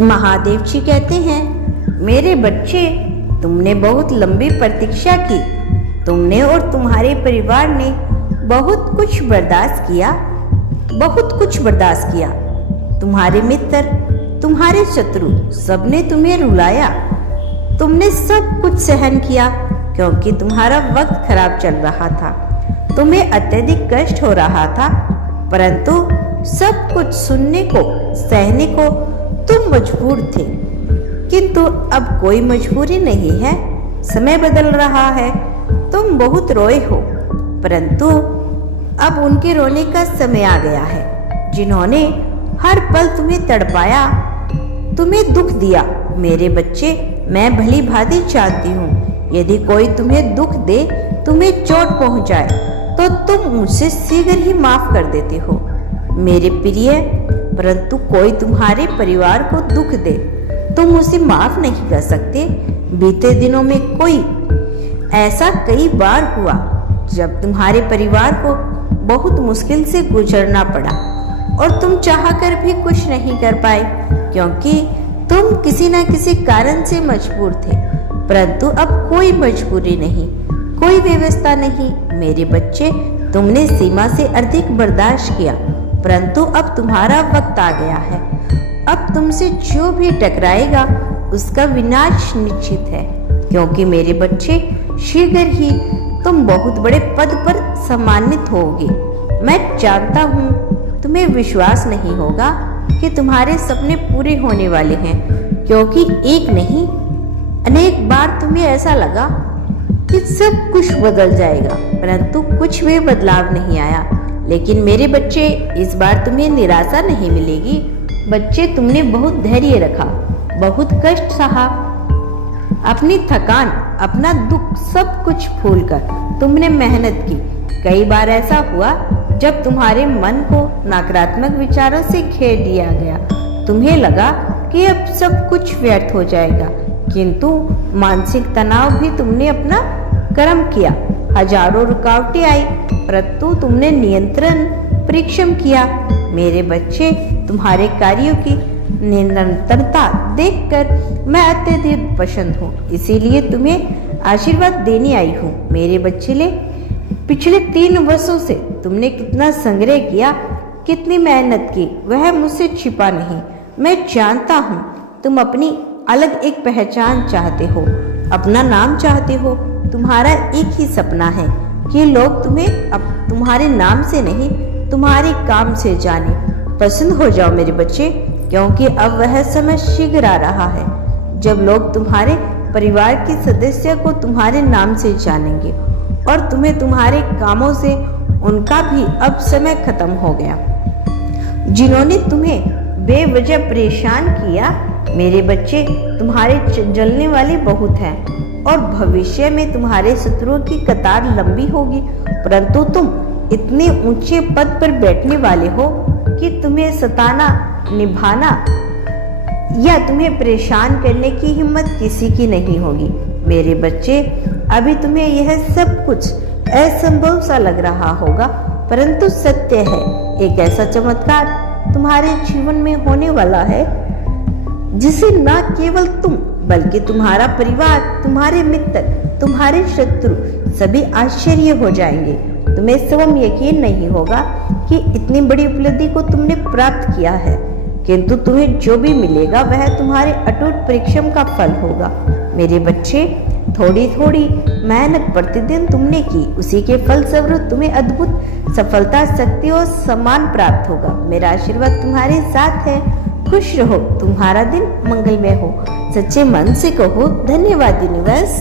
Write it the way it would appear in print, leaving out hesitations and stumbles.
महादेव जी कहते हैं, मेरे बच्चे, तुमने बहुत लंबी प्रतीक्षा की। तुमने और तुम्हारे परिवार ने बहुत कुछ बर्दाश्त किया, बहुत कुछ बर्दाश्त किया। तुम्हारे मित्र, तुम्हारे शत्रु, सबने तुम्हें रुलाया। तुमने सब कुछ सहन किया क्योंकि तुम्हारा वक्त खराब चल रहा था। तुम्हें अत्यधिक कष्ट हो रहा था, परंतु सब कुछ सुनने को, सहने को तुम मजबूर थे। किंतु अब कोई मजबूरी नहीं है, समय बदल रहा है। तुम बहुत रोए हो, परंतु अब उनके रोने का समय आ गया है, जिन्होंने हर पल तुम्हें तड़पाया, तुम्हें दुख दिया। मेरे बच्चे, मैं भली भांति जानती हूँ, यदि कोई तुम्हें दुख दे, तुम्हें चोट पहुँचाए, तो तुम मुझसे शीघ्र ही माफ कर देते हो मेरे प्रिय। परंतु कोई तुम्हारे परिवार को दुख दे, तुम उसे माफ नहीं कर सकते। बीते दिनों में कोई ऐसा कई बार हुआ जब तुम्हारे परिवार को बहुत मुश्किल से गुजरना पड़ा और तुम चाहकर भी कुछ नहीं कर पाए, क्योंकि तुम किसी न किसी कारण से मजबूर थे। परंतु अब कोई मजबूरी नहीं, कोई व्यवस्था नहीं। मेरे बच्चे, तुमने सीमा से अधिक बर्दाश्त किया, परंतु अब तुम्हारा वक्त आ गया है। अब तुमसे जो भी टकराएगा उसका विनाश निश्चित है, क्योंकि मेरे बच्चे, शीघ्र ही तुम बहुत बड़े पद पर सम्मानित होगे। मैं जानता हूँ तुम्हें विश्वास नहीं होगा कि तुम्हारे सपने पूरे होने वाले हैं, क्योंकि एक नहीं अनेक बार तुम्हें ऐसा लगा कि सब कुछ बदल जाएगा, परंतु कुछ भी बदलाव नहीं आया। लेकिन मेरे बच्चे, इस बार तुम्हें निराशा नहीं मिलेगी। बच्चे, तुमने बहुत धैर्य रखा, बहुत कष्ट सहा, अपनी थकान, अपना दुख सब कुछ भूलकर तुमने मेहनत की। कई बार ऐसा हुआ जब तुम्हारे मन को नकारात्मक विचारों से घेर दिया गया। तुम्हें लगा कि अब सब कुछ व्यर्थ हो जाएगा, किंतु मानसिक तनाव भी तुमने अपना कर्म किया। हजारों रुकावटें आई, परंतु तुमने नियंत्रण परिश्रम किया। मेरे बच्चे, तुम्हारे कार्यों की निरंतरता देखकर मैं अत्यधिक पसंद हूँ, इसीलिए तुम्हें आशीर्वाद देने आई हूँ। मेरे बच्चे, पिछले 3 वर्षों से तुमने कितना संग्रह किया, कितनी मेहनत की, वह मुझसे छिपा नहीं। मैं जानता हूँ तुम अपनी अलग एक पहचान चाहते हो, अपना नाम चाहते हो। तुम्हारा एक ही सपना है कि लोग तुम्हें अब तुम्हारे नाम से नहीं, तुम्हारे काम से जाने। पसंद हो जाओ मेरे बच्चे, क्योंकि अब वह समय शीघ्र आ रहा है जब लोग तुम्हारे परिवार के सदस्य को तुम्हारे नाम से जानेंगे, और तुम्हें तुम्हारे कामों से उनका भी अब समय खत्म हो गया। जिन्होंने तुम्हें बेवजह परेशान किया, मेरे बच्चे, तुम्हारे जलने वाले बहुत हैं और भविष्य में तुम्हारे शत्रुओं की कतार लंबी होगी। परंतु तुम इतने ऊंचे पद पर बैठने वाले हो कि तुम्हें सताना, निभाना या तुम्हें परेशान करने की हिम्मत किसी की नहीं होगी। मेरे बच्चे, अभी तुम्हें यह सब कुछ असंभव सा लग रहा होगा, परंतु सत्य है। एक ऐसा चमत्कार तुम्हारे जीवन में होने वाला है जिसे न केवल तुम, बल्कि तुम्हारा परिवार, तुम्हारे मित्र, तुम्हारे शत्रु सभी आश्चर्य हो जाएंगे। तुम्हें स्वयं यकीन नहीं होगा कि इतनी बड़ी उपलब्धि को तुमने प्राप्त किया है, किंतु तुम्हें जो भी मिलेगा वह तुम्हारे अटूट परिश्रम का फल होगा। मेरे बच्चे, थोड़ी थोड़ी मेहनत प्रतिदिन तुमने की, उसी के फलस्वरूप तुम्हें अद्भुत सफलता, शक्ति और सम्मान प्राप्त होगा। मेरा आशीर्वाद तुम्हारे साथ है। खुश रहो, तुम्हारा दिन मंगलमय हो। सच्चे मन से कहो, धन्यवाद यूनिवर्स।